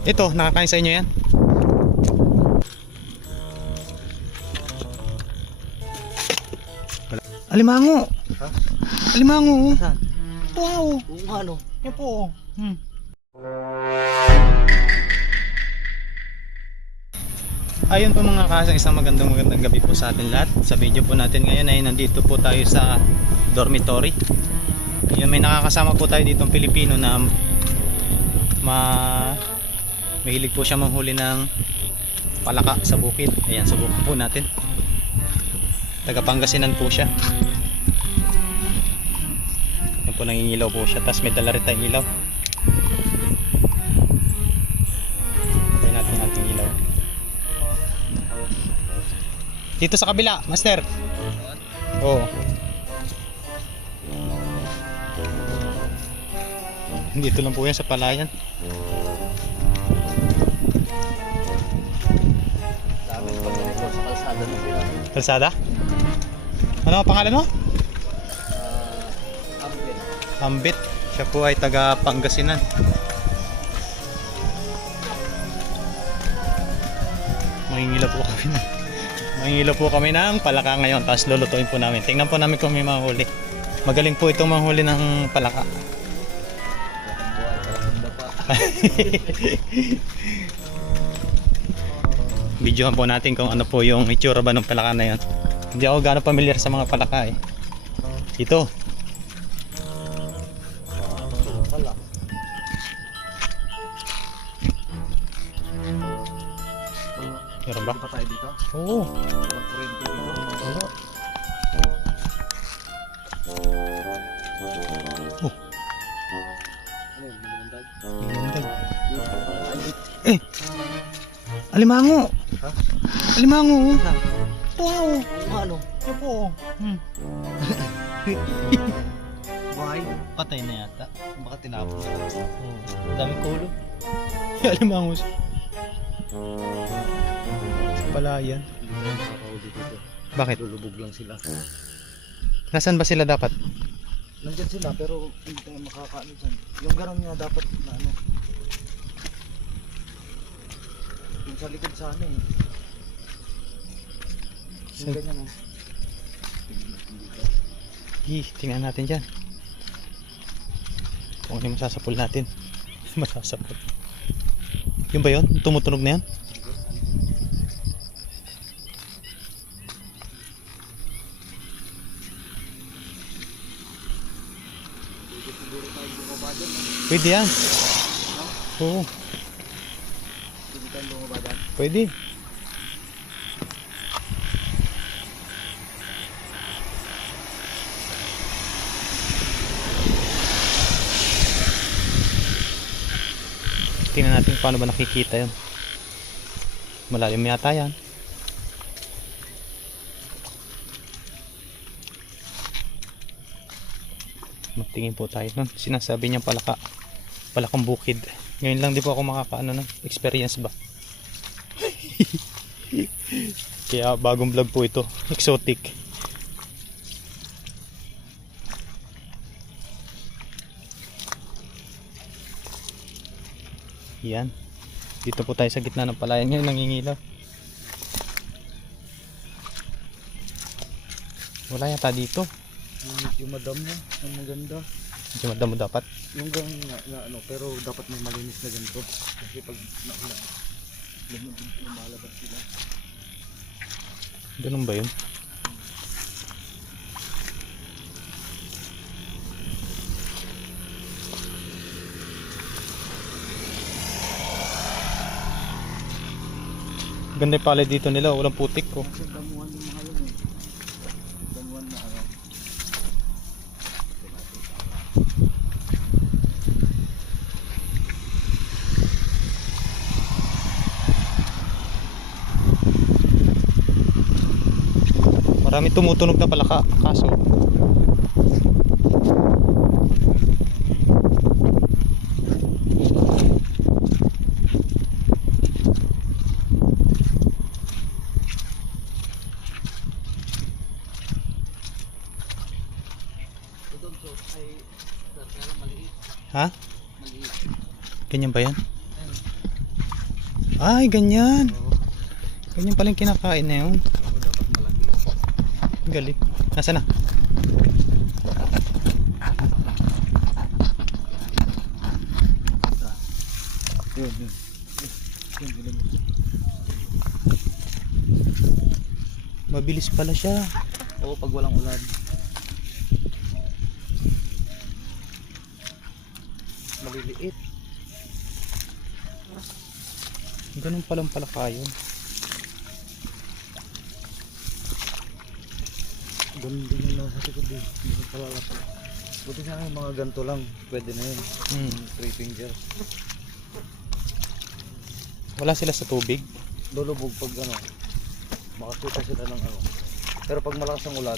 Ito, nakakain sa inyo yan? Alimango! Ha? Alimango! Saan? Wow! Oo nga no. Yan po. Ayun po mga kasang, isang magandang gabi po sa atin lahat. Sa video po natin ngayon ay nandito po tayo sa dormitory. Ayun, may nakakasama po tayo ditong Pilipino na mahilig po siya manghuli ng palaka sa bukid. Ayan, subukan po natin. Taga Pangasinan po siya. Ayan po, nangingilaw po siya. Tapos may dala rin tayong ilaw. Ayan natin ating ilaw. Dito sa kabila, master. Oo. Dito lang po yan sa palayan. Dami pa ganito sa kalsada na sila. Kalsada? Ano ang pangalan mo? Ambit. Ambit. Siya po ay taga Pangasinan. Mangingilaw po kami na. Mangingilaw po kami ng palaka ngayon. Tapos lulutuin po namin. Tingnan po namin kung may mahuli. Magaling po itong mahuli ng palaka. Videohan po natin kung ano po yung itsura ba ng palaka na yan. Hindi ako gano'ng familiar sa mga palaka eh. Ito. Pala. Meron ba? Pa tayo dito. Oo. Walang kurente dito. Wala. Oh. Ano yun? Malindag? Lindag. Eh! Alimango! Ha? Alimango! Ha? Wow! Oo nga no. Ito po. Buhay. Patay na yata. Baka tinapos. Daming kulo. Alimango siya. Palayan. Hindi ko nakakahuli dito. Bakit? Lulubog lang sila. Nasaan ba sila dapat? Nandyan sila pero hindi tayo makakaano dyan. Yung gano'n nga dapat na ano. Yung sa likod sana eh. Yung ganyan oh. Tingnan natin dyan. Kung ano yung masasapul natin. Masasapul. Yun ba yun? Tumutunog na yan? Pwede yan. Oo. Hindi tayo bumaba dyan. Pwede. Tingnan natin paano ba nakikita yun. Malalim yata yan. Magtingin po tayo nun. Sinasabi niya palakang bukid. Ngayon lang di po ako makakaano ng experience ba. Kaya bagong vlog po ito. Exotic. Yan. Dito po tayo sa gitna ng palayan ngayon, nangingilaw. Wala yata dito. Yung madam mo, ang maganda. Medyo madamo dapat. Yung gang na ano, pero dapat may malinis na ganito. Kasi pag naulan, lumalabas sila. Ganun ba yun? Ganda yung palay dito nila, walang putik ko. Kasi damuhan yung mga yun eh. Damuhan na ano. Marami tumutunog na palaka, kaso Ha? Ganyan ba yan? Ay, ganyan. Ganyan pala yung kinakain na yun. Dapat malaki. Ang galing. Nasaan na? Yun. Yun. Mabilis pala siya. Oo, pag walang ulan. Maliliit. Ganun palang pala kayo. Ganun din yung nasa likod eh. Hindi ko palalaki. Buti sana yung mga ganito lang. Pwede na yun. Hmm. 3 fingers. Wala sila sa tubig. Lulubog pag ano. Makakita sila ng ano. Pero pag malakas ang ulan,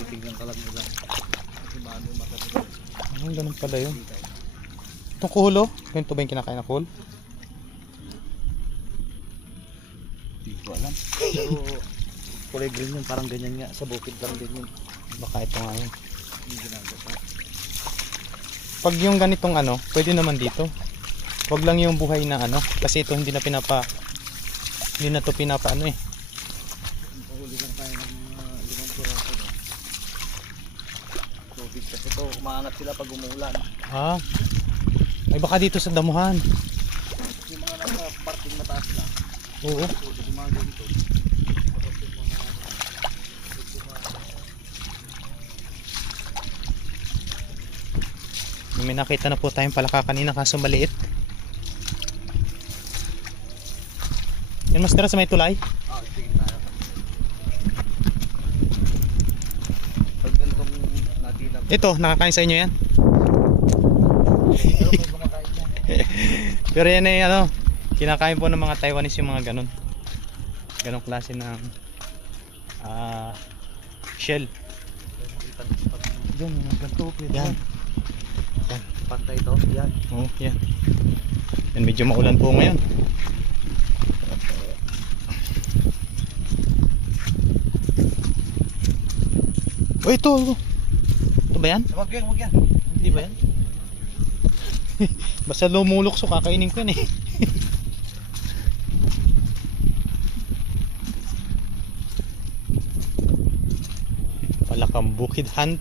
titignan ka lang nila. Kasi maano yung mata nila. Ganun pala yun. Itong kuhol oh. Ganito ba yung kinakain na kuhol? Hindi ko alam. Pero kulay green yun. Parang ganyan nga. Sa bukid lang din yun. Baka ito nga yun. Yung ginagawa. Pag yung ganitong ano, pwede naman dito. Wag lang yung buhay na ano. Kasi ito hindi na to pinapa ano eh. Pahuli lang tayo ng mga 5 piraso. Tubig kasi ito. Umaangat sila pag umuulan. Ah. Ay baka dito sa damuhan. Yung mga nasa parting mataas na. Oo. Tubig yung mga ganito. Tapos yung mga May nakita na po tayong palaka kanina kaso maliit. Yan mas sa may tulay. tingin tayo. Pag ganitong natinap. Ito, nakakain sa inyo yan. Pero may kumakain yan. Pero yan ay ano, kinakain po ng mga Taiwanese yung mga ganun. Ganong klase ng shell. Yan, yung ganito. Yan. Yan. Pantay ito. Yan. Oh, yan. Yan medyo maulan po ngayon. Oh, ito. Ito ba yan? Wag yan, wag yan. Hindi ba yan? Basta lumulokso, kakainin ko yan eh. Palakang bukid hunt.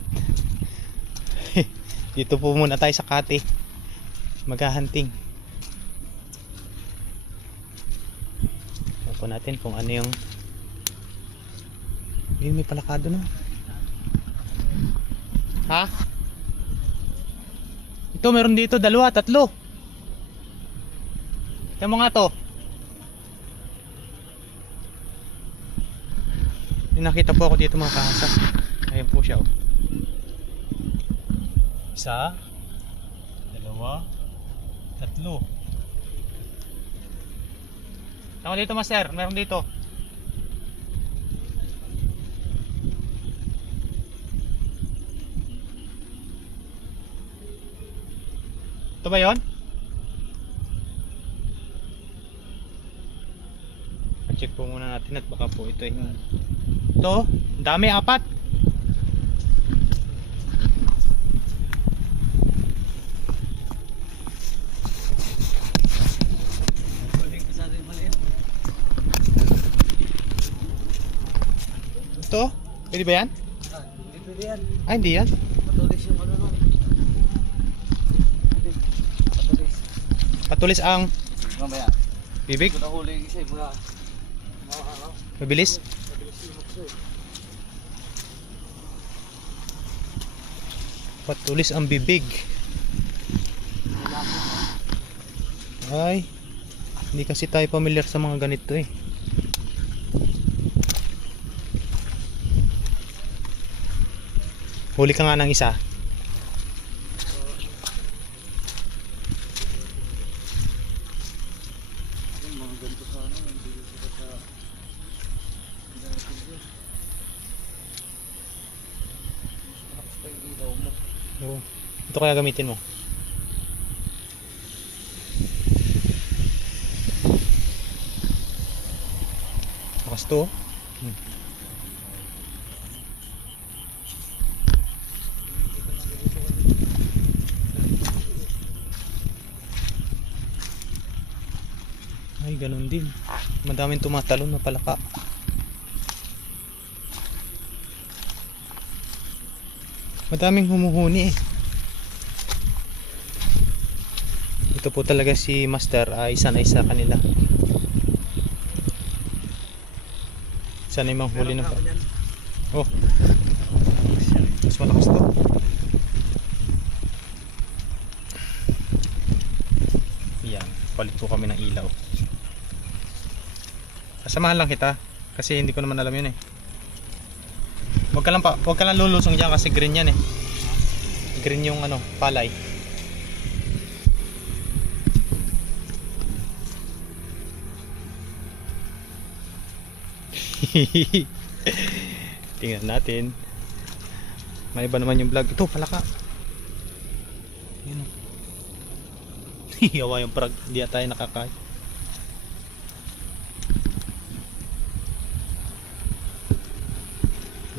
Dito po muna tayo sa Kate. Maghahunting. Tingnan po natin kung ano yung may palakado na. Ha? Ito meron dito 2, 3. Tingnan mo nga to. May nakita po ako dito mga kahasa. Ayun po siya oh. 1, 2, 3. Tama dito master, meron dito. Ito ba yun? Check po muna natin at baka po ito yung ito, ang dami, 4. Ito, pwede ba yan? Hindi pwede yan. Ah, hindi yan. Matulis yung ano nun. Matulis. Patulis ang Mamaya. bibig, Ito nahuli yung isa yung mga mabilis. mabilis yung mukso eh. Patulis ang bibig. Ay, hindi kasi tayo familiar sa mga ganito eh. Huli ka nga ng isa. Yung mga ganito sa ano, hindi sila sa ginagawa. Tapos pa yung ilaw mo. Oo. Ito kaya gamitin mo. Bakas to. ganun din. Madaming tumatalon na palaka. Madaming humuhuni eh. Ito po talaga si Master ay sanay sa kanila. Sanay manghuli ng oh. Mas malakas to. Yan, palit po kami ng ilaw. Kasamahan lang kita kasi hindi ko naman alam yun eh. Huwag ka lang lulusong diyan kasi green yan eh. Green yung ano, palay. Tingnan natin. May iba naman yung vlog. Ito, palaka. Yun. Yawa yung prag. Hindi tayo nakakain.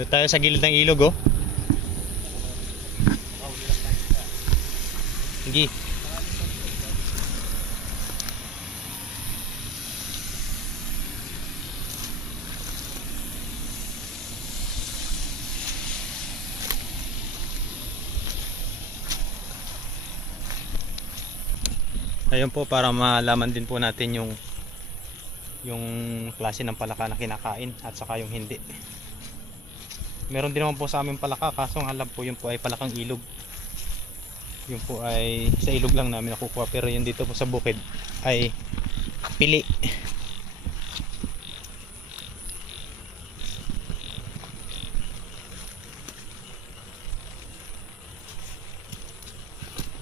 Doon tayo sa gilid ng ilog oh. Sige. Ayun po, para malaman din po natin yung klase ng palaka na kinakain at saka yung hindi. Meron din naman po sa amin palaka, kaso ang alam po yun po ay palakang ilog. Yun po ay sa ilog lang namin nakukuha, pero yun dito po sa bukid ay pili.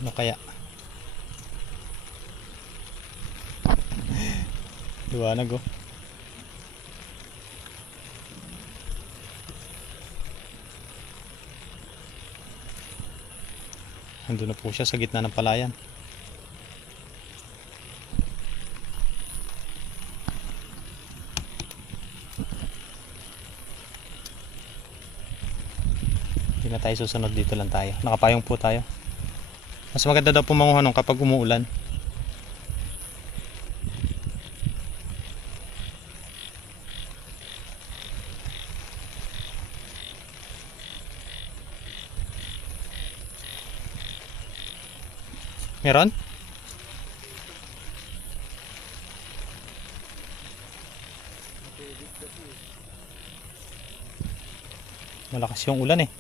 Ano kaya? Liwanag oh. Nandun na po siya sa gitna ng palayan. Hindi na tayo susunod, dito lang tayo. Nakapayong po tayo. Mas maganda daw po manguha nung kapag umuulan. Meron? Malakas yung ulan eh.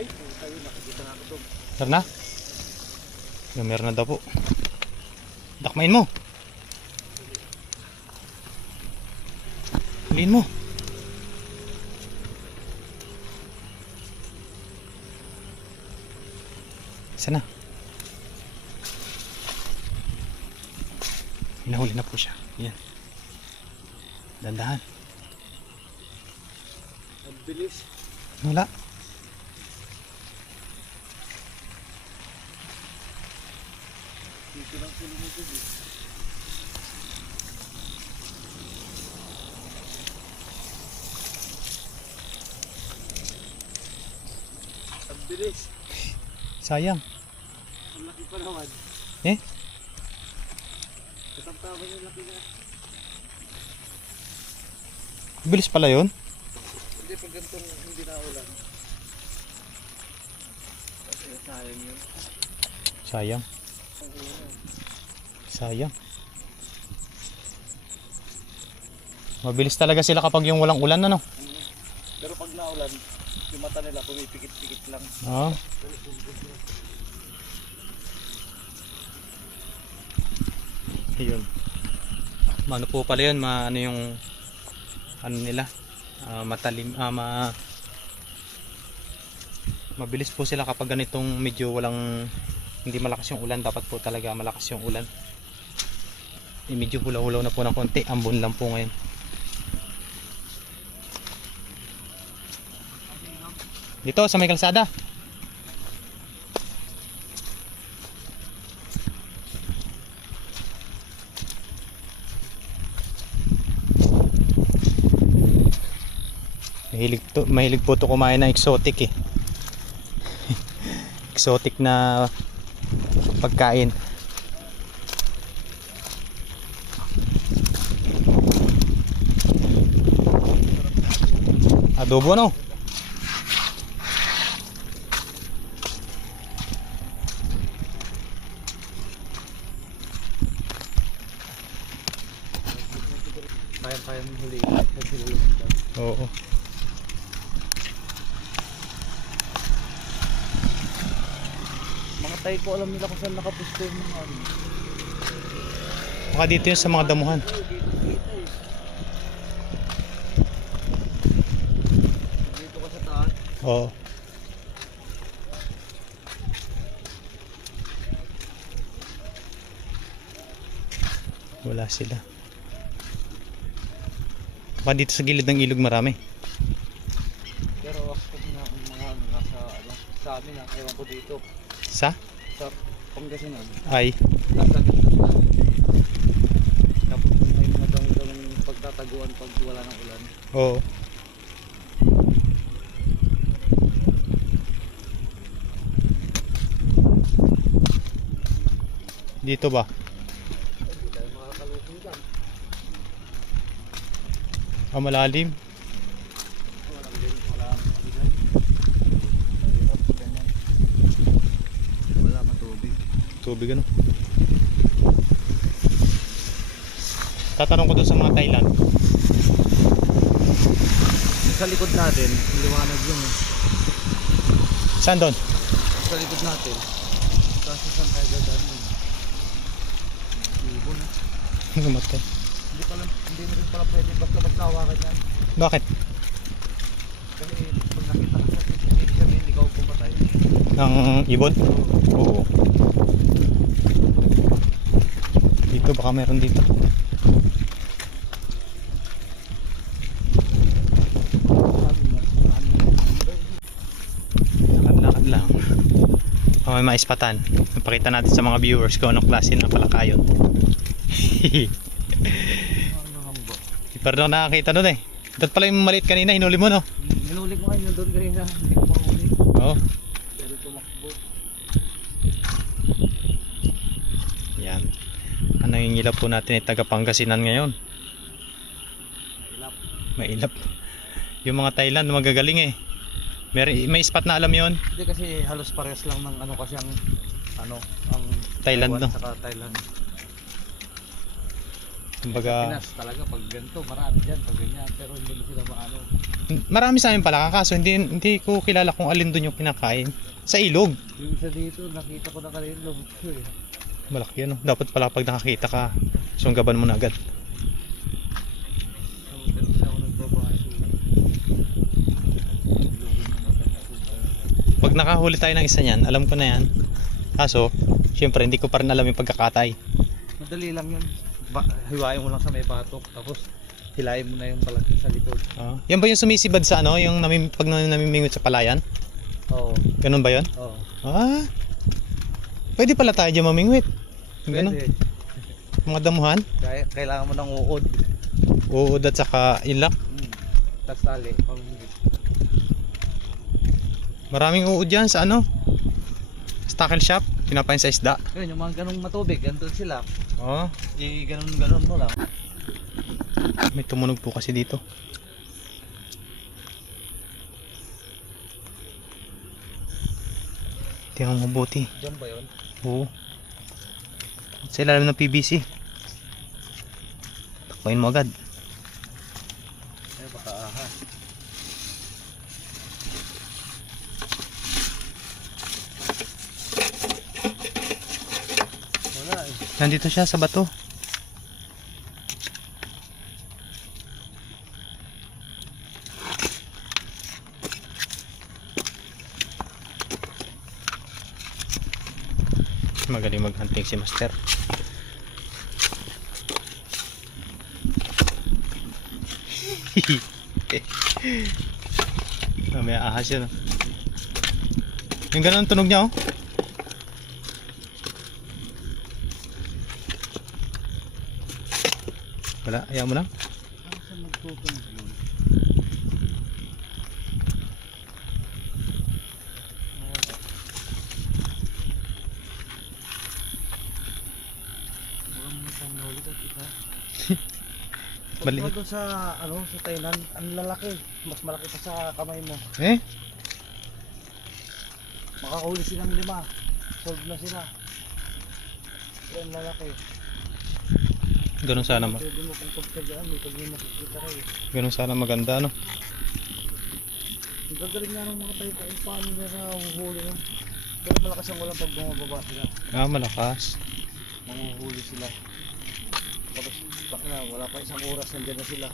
Ay, tayo nakikita na ito. Meron na? Yung meron na daw po. Dakmain mo. Huliin mo. Sana. Hinahuli na po siya. Yan. Dandahan. Ang bilis. Wala. Dito lang sila nito eh. Ang bilis. Sayang. Ang laki pa naman. Eh? Katamtaman yung laki na. Bilis pala yun. Hindi, pag ganito hindi na ulan. Kasi sayang yun. Sayang. Sayang. Mabilis talaga sila kapag yung walang ulan, ano? Pero pag naulan, yung mata nila pumipikit-pikit lang. Oo. Ayun. Ano po pala yun, ano yung ano nila, matalim, mabilis po sila kapag ganitong medyo walang, hindi malakas yung ulan. Dapat po talaga malakas yung ulan. Medyo hulaw-hulaw na po ng konti, ambon lang po ngayon. Dito sa may kalsada. Mahilig po to kumain ng exotic eh. exotic na pagkain. Adobo no? Kaya mong huliin. Huliin mo dyan. Oo. Mga tayo ko alam nila kung saan nakapusto yung mga ano. Baka dito yun sa mga damuhan. Dito ka sa taas. Oo. Wala sila. Baka dito sa gilid ng ilog marami. Pero ako na mga ano, nasa ano, sa amin ewan ko dito. Sa? Sa Pangasinan. Ay. Nasa tapos may mga dami-daming pagtataguan pag wala ng ulan. Oo. Dito ba? Hindi tayo makakalusong dyan. Malalim. Walang din, walang aligan. Mahirap sa ganyan. Wala matubig. Tubig ano? Tatanong ko dun sa mga Thailand. Sa likod natin, liwanag yun eh. Saan doon? Sa likod natin. Kasi saan tayo dadaan yun? Ibon. Namatay. Hindi mo rin pala pwede basta-basta hawakan yan. Bakit? Kasi pag nakita ko sa CCTV sabihin ikaw pumatay. Ng ibon? Oo. Dito baka meron dito. Lakad-lakad lang. May maispatan. Ipakita natin sa mga viewers ko anong klase ng palakayon. Pero na nakakita nun eh. Dito pala yung maliit kanina, hinuli mo no? Hinuli ko kayo doon kanina. Hindi ko mahuli. Oo. Pero tumakbo. Yan. Ano yung ilap po natin ay taga Pangasinan ngayon. Ilap. Mailap. Yung mga Thailand magagaling eh. May spot na alam yon. Hindi kasi halos parehas lang ng ano kasi ang ano ang Thailand, Taiwan no? saka Thailand. Kumbaga, Pinas talaga pag ganito marami dyan pag ganyan pero hindi mo sila maano. marami sa amin pala kaso hindi ko kilala kung alin doon yung kinakain. Sa ilog. Yung isa dito nakita ko na kanina lubog ko eh. Malaki yan. No? Dapat pala pag nakakita ka, sunggaban mo na agad. Kasi ako nagbabahay. Pag nakahuli tayo ng isa niyan, alam ko na yan. Kaso, syempre hindi ko pa rin alam yung pagkakatay. Madali lang yun. Hiwain mo lang sa may batok tapos hilahin mo na yung palaki sa likod. Yan ba yung sumisibad sa ano, yung pag namimingot sa palayan? Oo. Ganun ba yun? Oo. Pwede pala tayo dyan mamingwit. Ganun. Pwede. Mga damuhan. Kailangan mo ng uod. Uod at saka ilak. Tapos tali. Maraming uod dyan sa ano? Tackle shop. Pinapain sa isda. Yun, yung mga ganong matubig, andun sila. Oo. Ganon mo lang. May tumunog po kasi dito. Tingnan mo mabuti. Diyan ba yun? Oo. Sa ilalim ng PVC. Takpain mo agad. Ay, baka ahas. Wala eh. Nandito siya sa bato. Magaling maghunting si Master. May ahas yun. Yung ganun tunog niya oh. Wala, ayaw mo lang. Saan magtutunog yun? Maliit. Doon sa, sa Tainan, ang lalaki. Mas malaki pa sa kamay mo. Eh? Makahuli silang 5. Solve na sila. Pero ang lalaki. Ganun sana Pwede mo kung pagkagaan, may pag may makikita kayo. ganun sana maganda, no? Ang gagaling nga ng mga tayo kung paano nila nahuhuli yun. Pero malakas ang ulan pag bumababa sila. Ah, malakas. Mahuhuli sila. Tapos baka na, wala pa isang oras nandiyan na sila.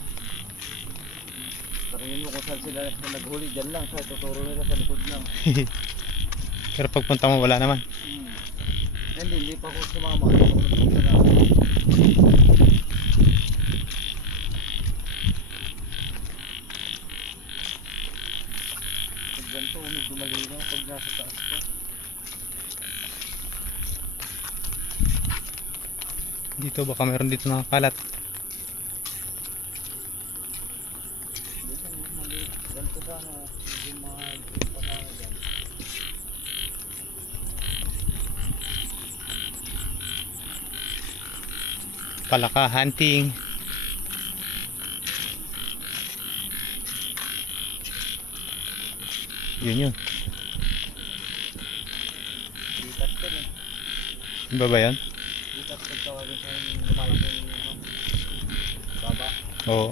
Pakingin mo kung saan sila naghuli dyan lang. Kaya tuturo nila sa likod lang. Pero pagpunta mo wala naman. Hindi pa ako sumama. Nagpunta na ako. Pag ganito, medyo malinaw pag nasa taas pa. Dito baka meron dito nakakalat. Ganito sana, hindi mga pasama dyan. Palaka hunting. Yun. Litat ko eh. Iba ba yan? Litat ko tawagin sa lumalaking baba. Oo.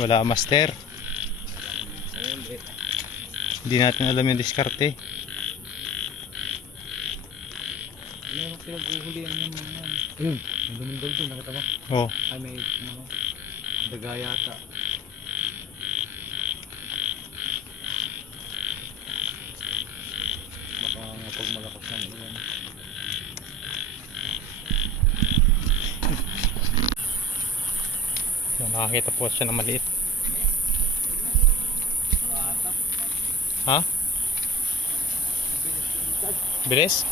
Wala master. Hindi natin alam yung diskarte. Ano yung pinag-uhulihan yung mga yan? Ayun, may dumindol doon, nakita mo? Oo. Ay may daga yata. Baka nga pag malakas ng ulan. Nakakita po siya ng maliit. Ha? Bilis?